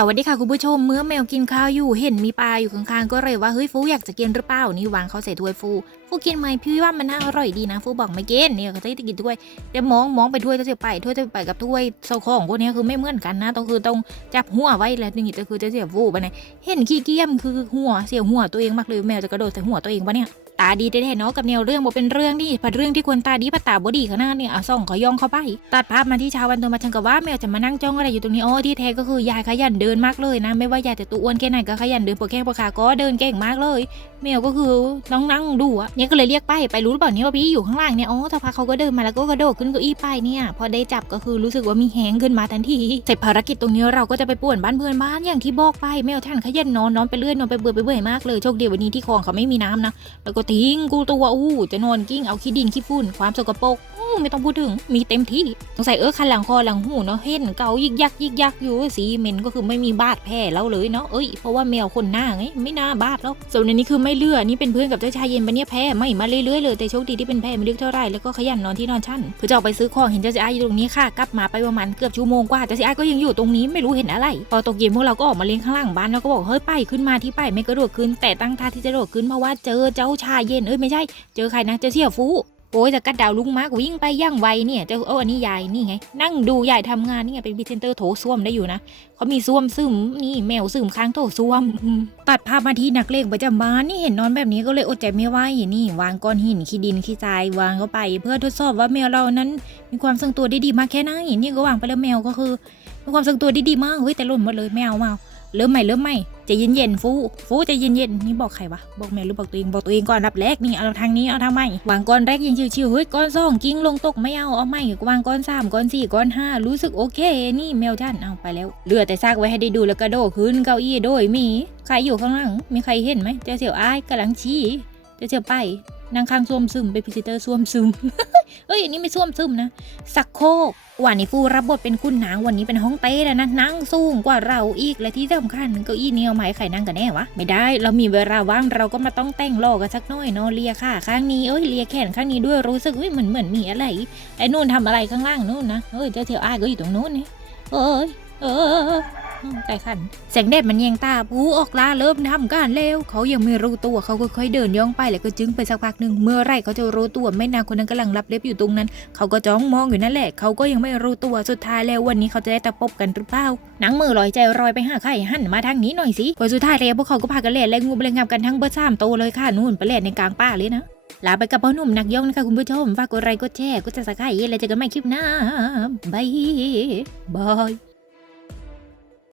สวัสดีค่ะคุณผู้ชมเมื่อแมวกินข้าวอยู่เห็นมีปลาอยู่ข้างๆก็เลยว่าเฮ้ยฟูอยากจะกินหรือเปล่านี่วางเขาใส่ถ้วยฟูฟูกินไหมพี่ว่ามันน่าอร่อยดีนะฟูบอกไม่กินเนี่ยเขาจะกินถ้วยแต่มองมองไปถ้วยจะเสียไปถ้วยจะไปกับถ้วยเซาของพวกนี้คือไม่เหมือนกันนะต้องคือต้องจับหัวไว้แล้วนี่จะคือจะเสียฟูไปไหนเห็นขี้เกียจคือหัวเสียหัวตัวเองมากเลยแมวจะกระโดดใส่หัวตัวเองปะเนี่ย ตาดีแท้ๆเนาะกับแนวเรื่องบ่เป็นเรื่องที่ผัดเรื่องที่ควรตาดีผัดตาบ่ดีขนาดเนี่ยเอาส่องเขาย่องเข้าไป ตัดภาพมาที่ชาววันตัวมาชังกับว่าแมวจะมานั่งจ้องอะไรอยู่ตรงนี้อ๋อที่แท้ก็คือยายขยันเดินมากเลยนะ ไม่ว่ายายแต่ตัวอ้วนแค่ไหนก็ขยันเดินปวดแข้งปวดขาก็เดินเก่งมากเลยแมวก็คือน้องนั่งดูอะเนี่ยก็เลยเรียกไปไปรู้หรือเปล่าเนี่ยว่าพี่อยู่ข้างล่างเนี่ยอ๋อสักพักเขาก็เดินมาแล้วก็กระโดดขึ้นเก้าอี้ไปเนี่ย พอได้จับก็คือรู้สึกว่ามีแหงขึ้นมาทันทีเสร็จภารกิจตรงนี้เราก็จะไปป่วนบ้านเพื่อนบ้านอย่างที่บอกไปแมวท่านขยันนอนนอนไปเรื่อยนอนไปเบื่อไปเบื่อยมากเลยโชคดีวันนี้ที่คลองเขาไม่มีน้ำนะแล้วก็ทิ้งกูตัวอู้จะนอนกิ้งเอาขี้ดินขี้ฝุ่นความสกปรก ไม่ต้องพูดถึงมีเต็มที่สงสัยเออคันหลังคอหลังหูเนาะเห็นเกายิกยักยิกยักอยู่สีเมนก็คือไม่มีบาดแผลแล้วเลยเนาะเอ้ยเพราะว่าแมวคนหน้าไงไม่น่าบาดแล้วส่วนอันนี้คือไม่เลือนี่เป็นเพื่อนกับเจ้าชายเย็นปะเนี่ยแพ้ไม่มาเรื่อยๆเลยแต่โชคดีที่เป็นแพ้ไม่ลึกเท่าไหร่แล้วก็ขยันนอนที่นอนชั้นเพื่อจะออกไปซื้อของเห็นเจ้าชายอยู่ตรงนี้ค่ะ กลับมาไปประมาณเกือบชั่วโมงกว่าเจ้าชายก็ยังอยู่ตรงนี้ไม่รู้เห็นอะไร พอตกเย็นพวกเราก็ออกมาเลี้ยงข้างล่างบ้านแล้วก็บอกเฮ้ยไปขึ้นมาที่ไปไม่กระโดดขึ้นแต่ตั้งท่าที่จะโดดขึ้นเพราะว่าเจอเจ้าชายเย็นเอ้ยไม่ใช่ เจอใครนะเจอเสี่ยฟู โอ้ยจะกัดดาวลุงมากวิ่งไปย่างไวเนี่ยเจ้าเอออันนี้ยายนี่ไง นั่งดูยายทำงานนี่ไงเป็นพรีเซนเตอร์โถส้วมได้อยู่นะเขามีส้วมซึมนี่แมวซึมค้างโถส้วมอืมตัดภาพมาที่นักเลงประจำบ้านนี่เห็นนอนแบบนี้ก็เลยอดใจไม่ไหวนี่ วางก้อนหินขี้ดินขี้ทรายวางเข้าไป เพื่อทดสอบว่าแมวเรานั้นมีความทรงตัวได้ดีมากแค่ไหนนี่ก็วางไปแล้วแมวก็คือมีความทรงตัวได้ดีมากเฮ้ยแต่หล่นหมดเลยแมวเมาเริ่มใหม่เริ่มใหม่ จะเย็นๆฟูฟูจะเย็นๆนี่บอกใครวะบอกแม่หรือบอกตัวเองบอกตัวเองก่อนรับแรกนี่เอาทางนี้เอาทางใหม่วางก้อนแรกยังชิวๆเฮ้ยก้อนสองกิ้งลงตกไม่เอาเอาใหม่วางก้อนสามก้อนสี่ก้อนห้ารู้สึกโอเค นี่แมวท่านเอาไปแล้วเหลือแต่ซากไว้ให้ได้ดูแล้วก็โดดขึ้นเก้าอี้โดยมี ใครอยู่ข้างหลังมีใครเห็นไหมเจ้าเสี่ยวอ้ายกำลังชี้เจ้าเสี่ยวไป นางข้างซ่วมซึมเป็นพิซิเตอร์ซ่วมซึม เอ้ยอันนี่ไม่ซ่วมซึมนะ สักโคกวันนี้ฟูรับบทเป็นคุณนางวันนี้เป็นห้องเต้แล้วนะนั่งสูงกว่าเราอีกและที่สำคัญเก้าอี้นี้เอามาให้ใครนั่งกันแน่วะ ไม่ได้ เรามีเวลาว่างเราก็มาต้องแต่งหล่อกันสักหน่อยเนาะเลียขาข้างนี้เอ้ยเลียแขนข้างนี้ด้วยรู้สึกเอ้ยเหมือนเหมือนมีอะไรไอ้นู่นทำอะไรข้างล่างนู่นนะเอ้ยเจ้าเทียวอ้ายก็อยู่ตรงนู้นนี่เอ้ยเออ ไก่ขันแสงแดดมันแยงตาผู้ออกล่าเริ่มทำการเร็วเขายังไม่รู้ตัวเขาก็ค่อยๆเดินย่องไปแล้วก็จึงไปสักพักหนึ่งเมื่อไรเขาจะรู้ตัวไม่นานคนนั้นกำลังรับเล็บอยู่ตรงนั้น เขาก็จ้องมองอยู่นั่นแหละเขาก็ยังไม่รู้ตัวสุดท้ายแล้ววันนี้เขาจะได้ตะปบกันหรือเปล่าหนังมือลอยใจรอยไปหาใครหันมาทางนี้หน่อยสิผลสุดท้ายแล้วพวกเขาก็พากันเล่นและงูเล่นงามกันทั้งเบอร์สามโตเลยค่ะนู่นไปเล่นในกลางป่าเลยนะลาไปกับพ่อหนุ่มนักย่องนะคะคุณผู้ชมฝากกดไลค์กดแชร์กดจะสักไข่แล้วเจอกันใหม่คลิปหน้าบายบาย